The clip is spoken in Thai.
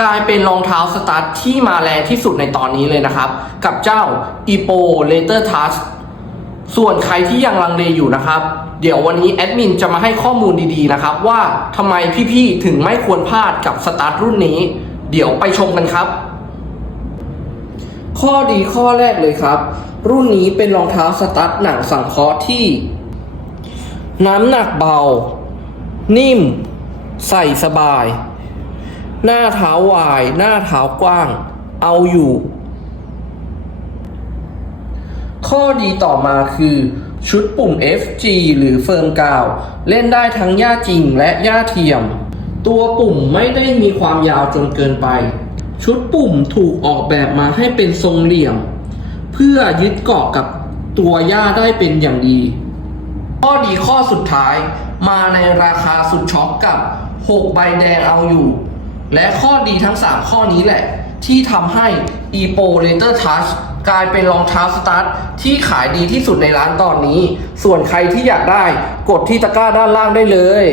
กลายเป็นรองเท้าสตาร์ทที่มาแรงที่สุดในตอนนี้เลยนะครับ กับเจ้า e p o Later Touch ส่วนใครที่ยังลังเลอยู่นะครับ เดี๋ยววันนี้แอดมินจะมาให้ข้อมูลดีๆนะครับ ว่าทำไมพี่ๆถึงไม่ควรพลาดกับสตาร์ทรุ่นนี้ เดี๋ยวไปชมกันครับ ข้อดีข้อแรกเลยครับ รุ่นนี้เป็นรองเท้าสตาร์ทหนังสังเคราะห์ที่ น้ำหนักเบา นิ่ม ใส่สบาย หน้าเท้าวาย หน้าเท้ากว้าง เอาอยู่ ข้อดีต่อมาคือ ชุดปุ่ม FG หรือเฟิร์มกาว เล่นได้ทั้งหญ้าจริงและหญ้าเทียม ตัวปุ่มไม่ได้มีความยาวจนเกินไป ชุดปุ่มถูกออกแบบมาให้เป็นทรงเหลี่ยม เพื่อยึดเกาะกับตัวหญ้าได้เป็นอย่างดี ข้อดีข้อสุดท้ายมาในราคาสุดช็อกกับ 6 ใบแดงเอาอยู่ และข้อดีทั้ง 3 ข้อนี้แหละ ที่ทำให้ e p o Later Touch กลายเป็นรองเท้าสตาร์ทที่ขายดีที่สุดในร้านตอนนี้ ส่วนใครที่อยากได้กดที่ตะกร้าด้านล่างได้เลย